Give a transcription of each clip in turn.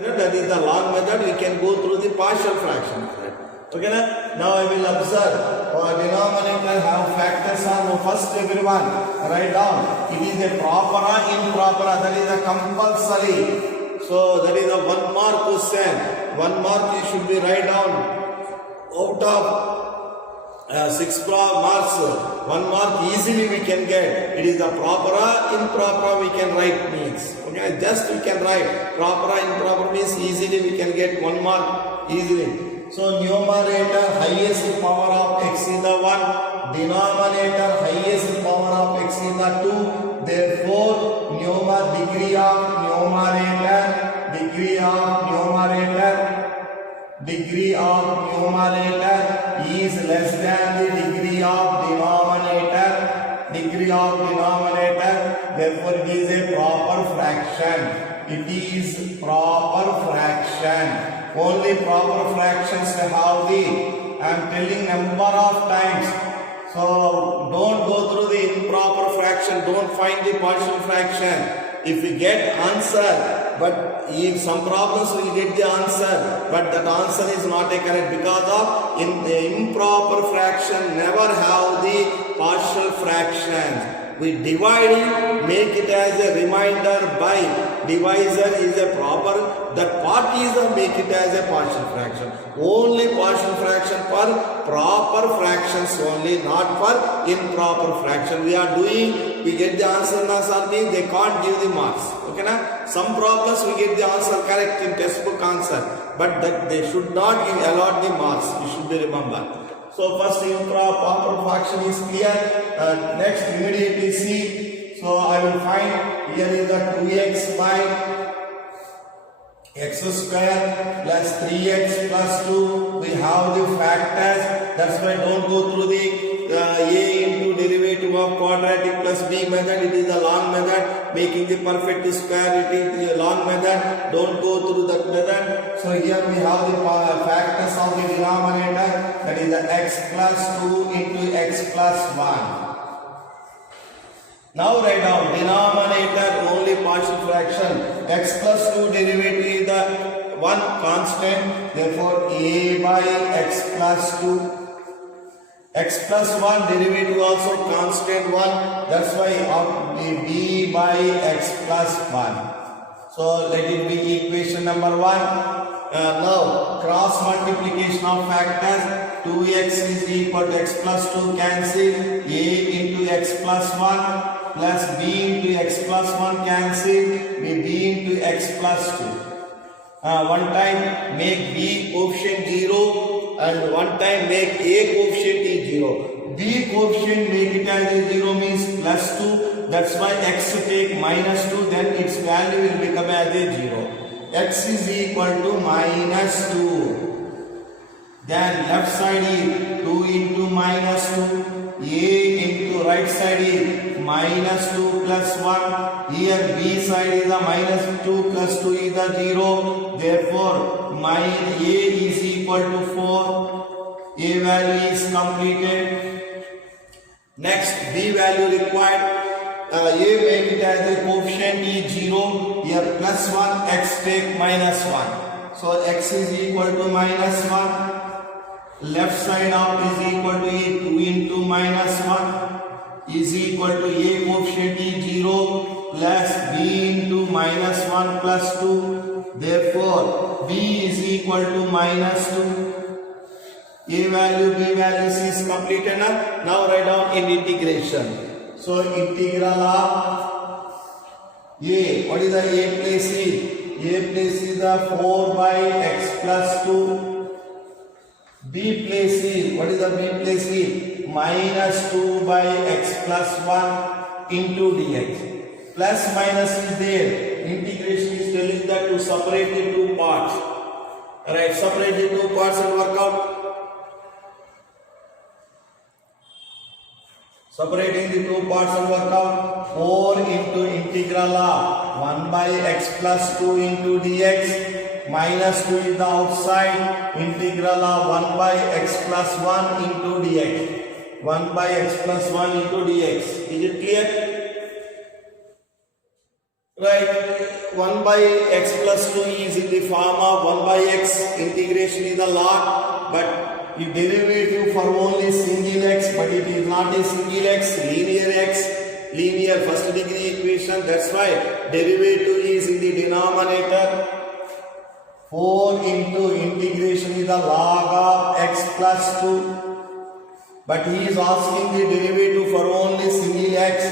That is the long method. We can go through the partial fraction method. Okay, now I will observe denominator have factors are first everyone write down. It is a proper or improper. That is a compulsory. So that is a 1 mark question. 1 mark you should be write down out of 6 marks. 1 mark easily we can get. It is the proper or improper we can write means. Okay, just we can write proper or improper means easily we can get 1 mark easily. So numerator highest power of x is the 1, denominator highest power of x is the 2. Therefore, degree of numerator is less than the degree of denominator. Therefore, it is a proper fraction. It is proper fraction. Only proper fractions have the, I am telling number of times. So don't go through the improper fraction, don't find the partial fraction. If we get answer, but if some problems we get the answer, but that answer is not a correct because of in the improper fraction never have the partial fractions. We divide it, make it as a remainder by divisor is a proper, that part is a make it as a partial fraction. Only partial fraction for proper fractions only, not for improper fraction. We are doing, we get the answer means they can't give the marks. Okay na? Some problems we get the answer correct in textbook answer, but that they should not give allot the marks. You should be remember. So first improper fraction is clear. Next immediately see. So I will find here is the 2x by x square plus 3x plus 2. We have the factors. That's why don't go through the a into derivative of quadratic plus b method. It is the long method. Making the perfect square, it is the long method. Don't go through that method. So here we have the factors of the denominator. That is the x plus 2 into x plus 1. Now write down denominator only partial fraction. X plus 2 derivative is the one constant. Therefore a by x plus 2. X plus 1 derivative also constant 1. That's why b by x plus 1. So let it be equation number 1. Now cross multiplication of factors. 2x is equal to x plus 2 cancel. A into x plus 1 plus b into x plus 1 cancel. B into x plus 2. One time make b coefficient 0 and one time make a coefficient is 0. B coefficient make it as a 0 means plus 2. That's why x take minus 2, then its value will become as a 0. X is equal to minus 2. Then left side is 2 into minus 2. A into right side is minus 2 plus 1. Here b side is a minus 2 plus 2 is a 0. Therefore, a is equal to 4. A value is completed. Next, b value required. A make it as a coefficient is 0. Here plus 1, x take minus 1. So x is equal to minus 1. Left side of is equal to a 2 into minus 1 is equal to a coefficient is 0 plus b into minus 1 plus 2. Therefore, b is equal to minus 2. A value, b value is completed. Now write down in integration. So integral of a, what is the a place is? A place is the 4 by x plus 2. B place is, what is the B place is? Minus 2 by x plus 1 into dx. Plus minus is there. Integration is telling that to separate the two parts. Alright, separate the two parts and work out. Separating the two parts and work out. 4 into integral of 1 by x plus 2 into dx. Minus 2 is the outside. Integral of 1 by x plus 1 into dx. 1 by x plus 1 into dx. Is it clear? Right. 1 by x plus 2 is in the form of 1 by x, integration is the log, but the derivative for only single x, but it is not a single x, linear first degree equation. That's why derivative is in the denominator. 4 into integration is the log of x plus 2. But he is asking the derivative for only single x.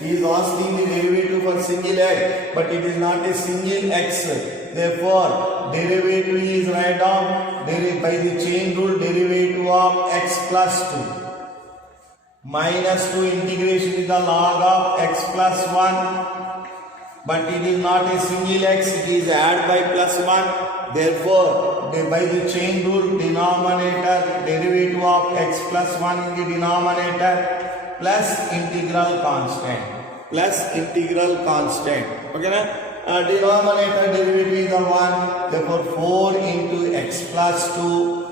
He is asking the derivative for single x, but it is not a single x. Therefore, derivative is write down by the chain rule, derivative of x plus 2. Minus 2 integration is the log of x plus 1. But it is not a single x, it is add by plus 1. Therefore, by the chain rule, denominator, derivative of x plus 1 in the denominator, plus integral constant. Okay, na? Denominator derivative is the 1. Therefore, 4 into x plus 2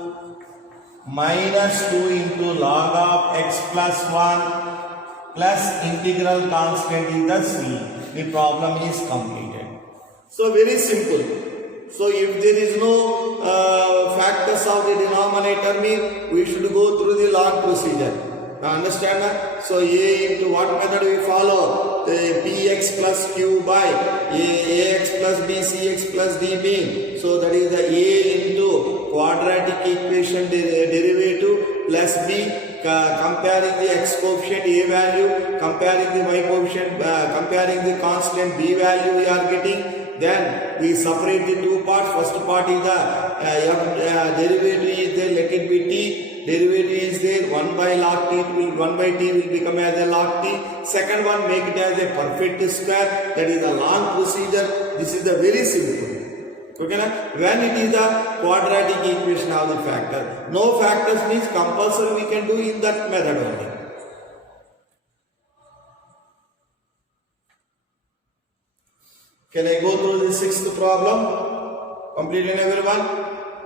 minus 2 into log of x plus 1 plus integral constant is the c. The problem is completed. So very simple. So if there is no factors of the denominator, mean we should go through the log procedure. Now understand that? So a into what method we follow? The px plus q by ax plus b cx plus db. So that is the a into quadratic equation derivative plus b. Comparing the x coefficient a value, comparing the y coefficient, comparing the constant b value we are getting. Then we separate the two parts. First part is the derivative is there, let it be t. Derivative is there, 1 by log t, 1 by t will become as a log t. Second one, make it as a perfect square. That is a long procedure. This is the very simple. Okay, na? When it is the quadratic equation of the factor, no factors means compulsory we can do in that method only. Can I go through the sixth problem? Completed everyone?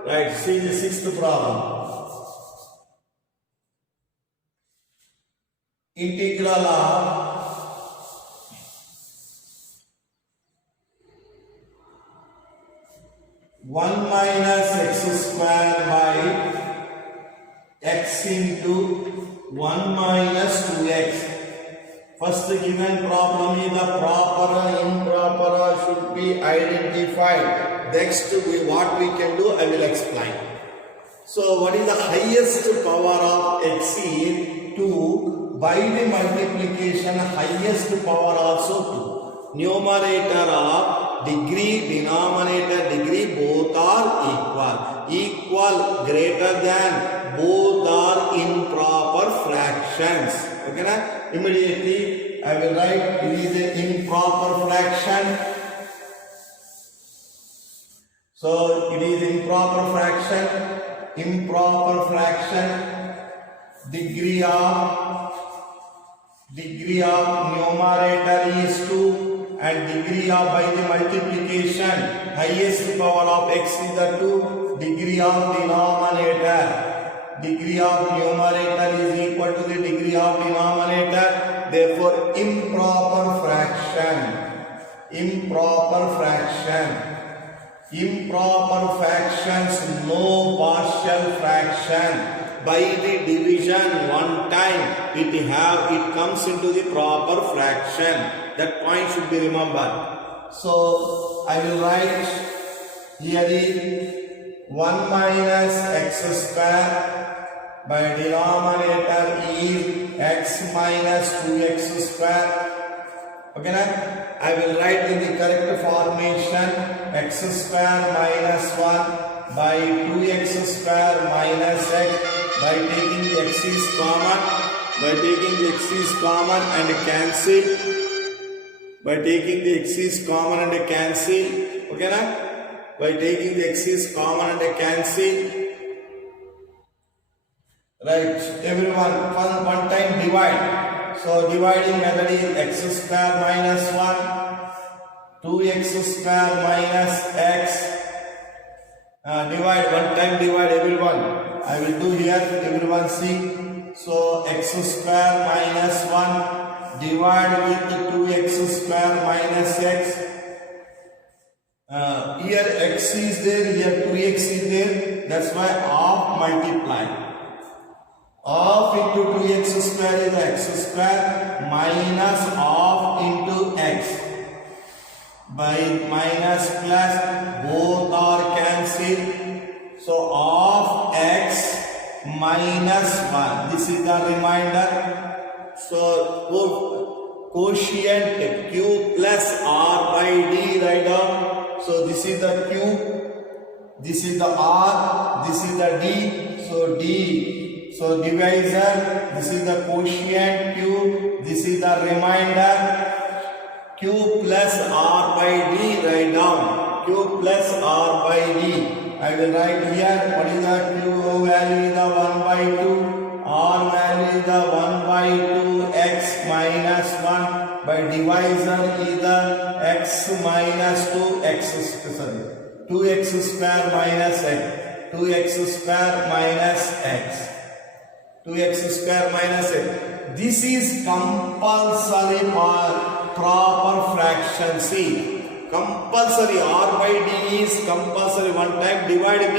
Right, see the sixth problem. Integral of 1 minus x square by x into 1 minus 2x. First given problem is the proper improper should be identified. Next what we can do I will explain. So what is the highest power of x is 2, by the multiplication highest power also 2. Numerator of degree, denominator degree, both are equal, greater than, both are improper fractions. Okay, na? Immediately I will write it is an improper fraction. So it is improper fraction, degree of numerator is 2 and degree of by the multiplication highest power of x is the 2, degree of numerator is equal to the degree of denominator. Therefore improper fractions, no partial fraction. By the division one time it comes into the proper fraction. That point should be remembered. So I will write here is 1 minus x square by denominator is x minus 2x square. Okay, now I will write in the correct formation x square minus 1 by 2x square minus x. By taking the x is common, and cancel. By taking the x is common and cancel. Okay, na? By taking the x is common and cancel. Right, everyone, one time divide. So dividing method is x square minus 1, 2x square minus x. Divide, one time divide everyone. I will do here, everyone see. So x square minus 1 divide with 2x square minus x. here x is there, here 2x is there, that's why half multiply. Half into 2x square is x square minus half into x. By minus plus, both are cancelled. So half x minus 1. This is the remainder. So quotient q plus r by d, write down. So this is the q, this is the r, this is the d. So d. So divisor, this is the quotient q, this is the remainder. Q plus r by d, write down. Q plus r by d. I will write here what is the q value is the 1 by 2, r value is the 1 by 2, x minus 1 by divisor is the x minus 2, sorry, 2x square minus x, 2x square minus x, 2x square minus x. This is compulsory for proper fraction. See, compulsory r by d is compulsory. One time divide b,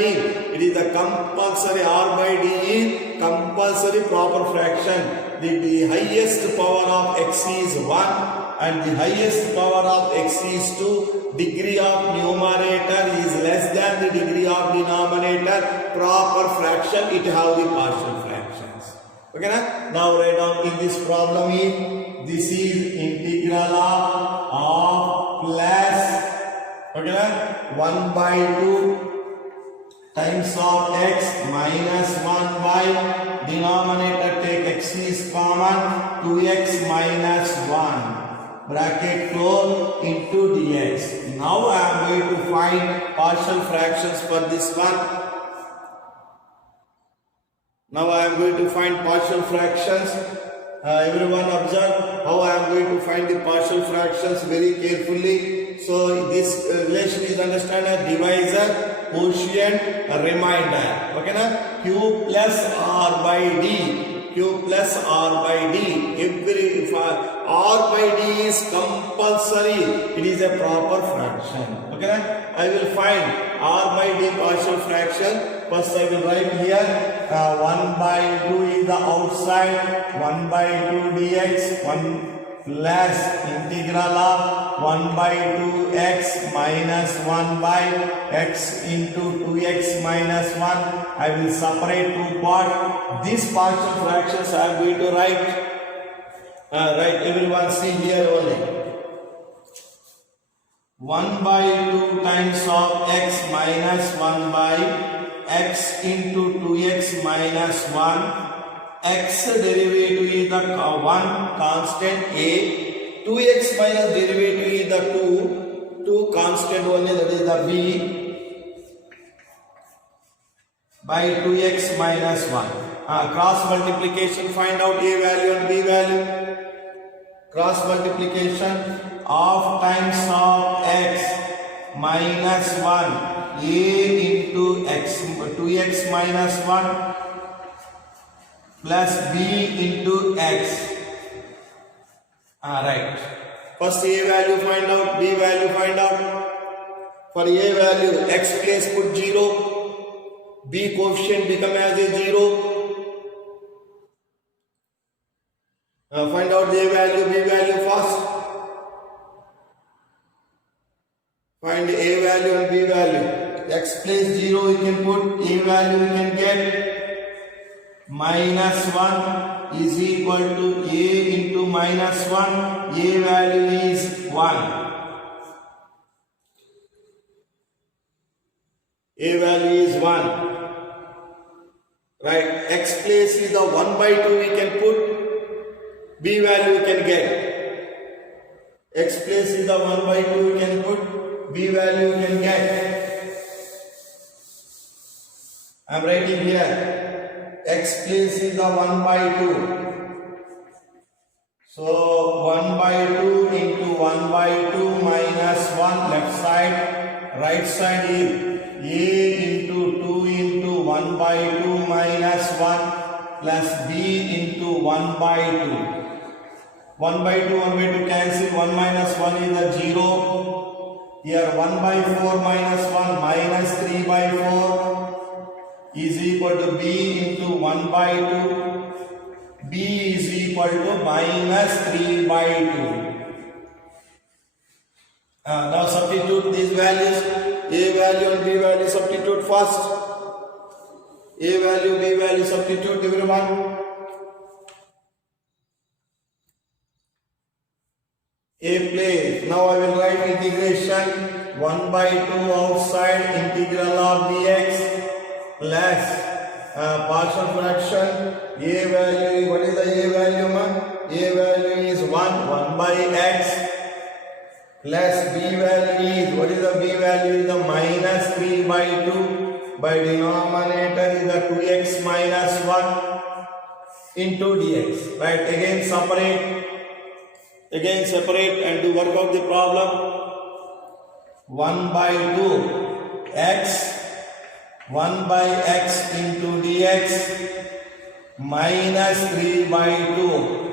it is the compulsory r by d is compulsory proper fraction. The highest power of x is 1 and the highest power of x is 2. Degree of numerator is less than the degree of denominator. Proper fraction, it have the partial fractions. Okay, now write down in this problem is, this is integral of plus, okay, 1 by 2 times of x minus 1 by denominator, take x is common, 2x minus 1 bracket close into dx. Now I am going to find partial fractions for this one. Now I am going to find partial fractions. Everyone observe how I am going to find the partial fractions very carefully. So this relation is understood as divisor, quotient, remainder. Okay na? Q plus r by d. Q plus r by d. Every r by d is compulsory. It is a proper fraction. Okay na? I will find r by d partial fraction. First I will write here 1 by 2 is the outside, 1 by 2 dx, 1 plus integral of 1 by 2 x minus 1 by x into 2x minus 1. I will separate two parts. These partial fractions I am going to write. Right, everyone see here only. 1 by 2 times of x minus 1 by x into 2x minus 1, x derivative is the 1 constant a, 2x minus derivative is the 2 constant only, that is the b, by 2x minus 1. Cross multiplication, find out a value and b value. Cross multiplication of times of x minus 1 a into x 2x minus 1 plus b into x. Right. First a value find out, b value find out. For a value, x place put 0, b coefficient become as a 0. Find out the a value, b value first. Find a value and b value. X place 0 you can put, a value you can get minus 1 is equal to a into minus 1, a value is 1. A value is 1. Right, x place is the 1 by 2 we can put, b value we can get. X place is the 1 by 2 we can put, b value we can get. I am writing here, x place is the 1 by 2. So 1 by 2 into 1 by 2 minus 1 left side, right side is a into 2 into 1 by 2 minus 1 plus b into 1 by 2. 1 by 2 cancel, 1 minus 1 is the 0. Here 1 by 4 minus 1 minus 3 by 4 is equal to b into 1 by 2. B is equal to minus 3 by 2. Now substitute these values. A value and B value substitute first. A value, B value substitute everyone. A place. Now I will write integration 1 by 2 outside integral of dx plus partial fraction. A value, what is the A value? A value is 1 by x plus B value is, what is the B value? Is the minus 3 by 2 by denominator is the 2x minus 1 into dx. Right, again separate and to work out the problem. 1 by 2 x 1 by x into dx minus 3 by 2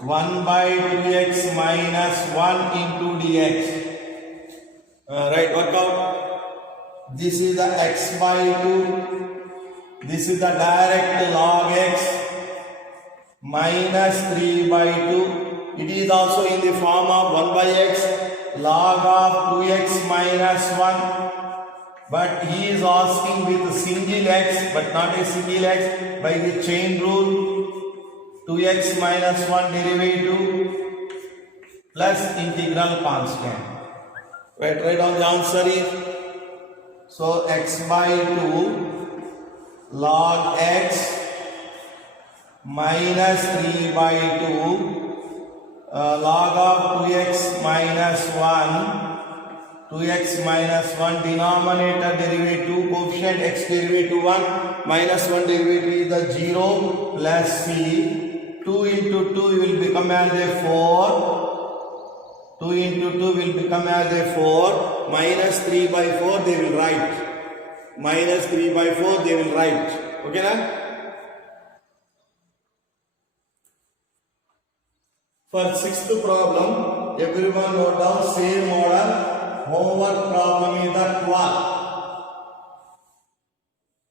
1 by 2x minus 1 into dx. Right, work out. This is the x by 2. This is the direct log x minus 3 by 2. It is also in the form of 1 by x log of 2x minus 1. But he is asking with a single x, but not a single x, by the chain rule. 2x minus 1 derivative plus integral constant. Right, write down the answer is, so x by 2 log x minus 3 by 2 log of 2x minus 1 denominator derivative coefficient x derivative 1 minus 1 derivative is the 0 plus c 2 into 2 will become as a 4. 2 into 2 will become as a 4. Minus 3 by 4 they will write. Minus 3 by 4 they will write. Okay na? For sixth problem, everyone note down same model. Homework problem is the 12.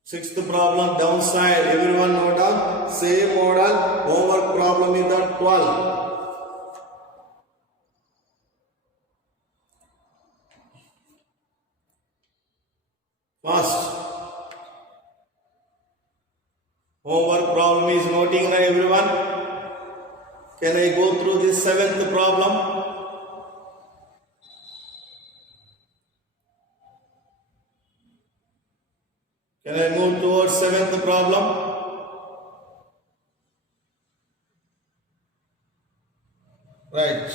Sixth problem downside, everyone note down same model. Homework problem is the 12. First, homework problem is noting now everyone. Can I go through this seventh problem? Can I move towards seventh problem? Right.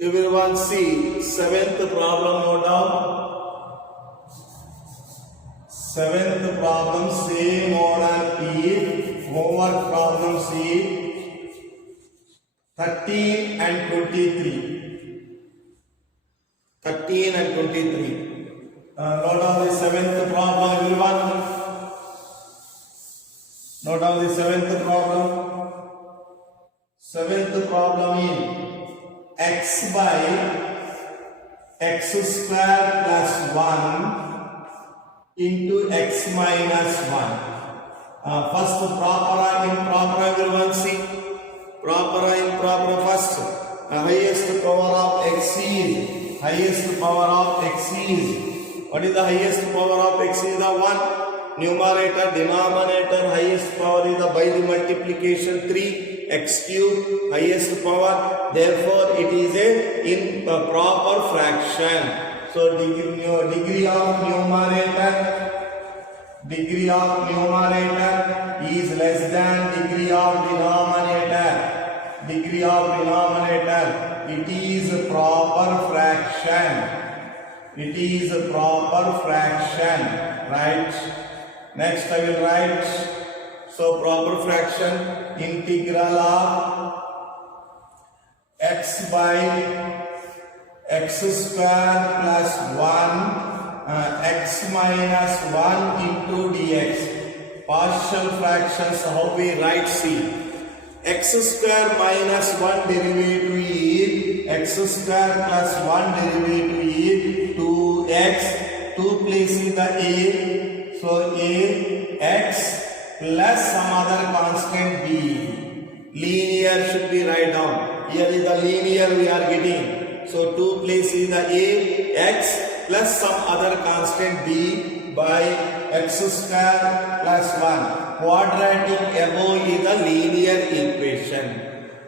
Everyone see seventh problem note down. Seventh problem same model is homework problem see 13 and 23. 13 and 23. Note down the seventh problem everyone. Note down the seventh problem. Seventh problem is x by x square plus 1 into x minus 1. First proper or improper everyone see. Proper or improper first. Highest power of x is. Highest power of x is. What is the highest power of x is the 1. Numerator, denominator, highest power is the by the multiplication 3. X cube, highest power. Therefore, it is a improper fraction. So, degree of numerator is less than degree of denominator. Degree of denominator, it is a proper fraction. It is a proper fraction, right? Next I will write, so proper fraction, integral of x by x square plus 1 x minus 1 into dx. Partial fractions, how we write? See, x square minus 1 derivative is x square plus 1 derivative is 2x. 2 places the a, so a x plus some other constant b. Linear should be write down. Here is the linear we are getting. So 2 places the a, x plus some other constant b by x square plus 1. Quadratic above is the linear equation.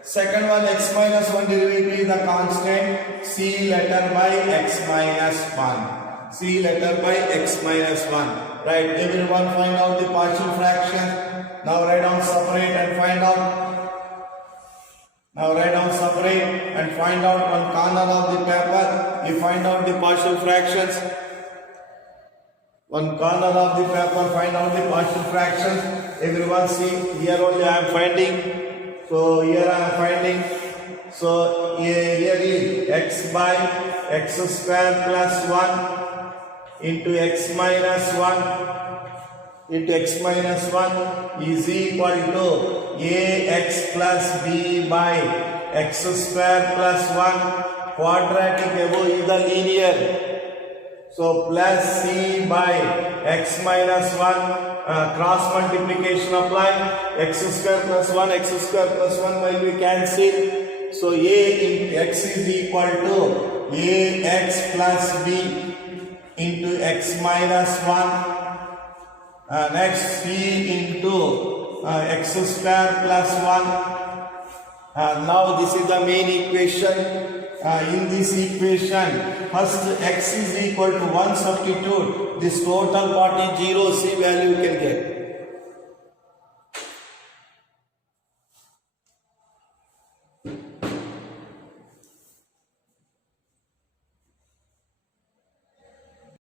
Second one, x minus 1 derivative is the constant c letter by x minus 1. C letter by x minus 1. Right, everyone find out the partial fraction. Now write down separate and find out. Now write down separate and find out one corner of the paper. You find out the partial fractions. One corner of the paper, find out the partial fractions. Everyone see, here only I am finding. So here I am finding. So here is x by x square plus 1 into x minus 1 into x minus 1 is equal to ax plus b by x square plus 1. Quadratic above is the linear. So plus c by x minus 1, cross multiplication apply, x square plus 1 will be cancelled. So a into x is equal to ax plus b into x minus 1. Next c into x square plus 1. Now this is the main equation. In this equation, first x is equal to 1 substitute. This total part is 0, c value you can get.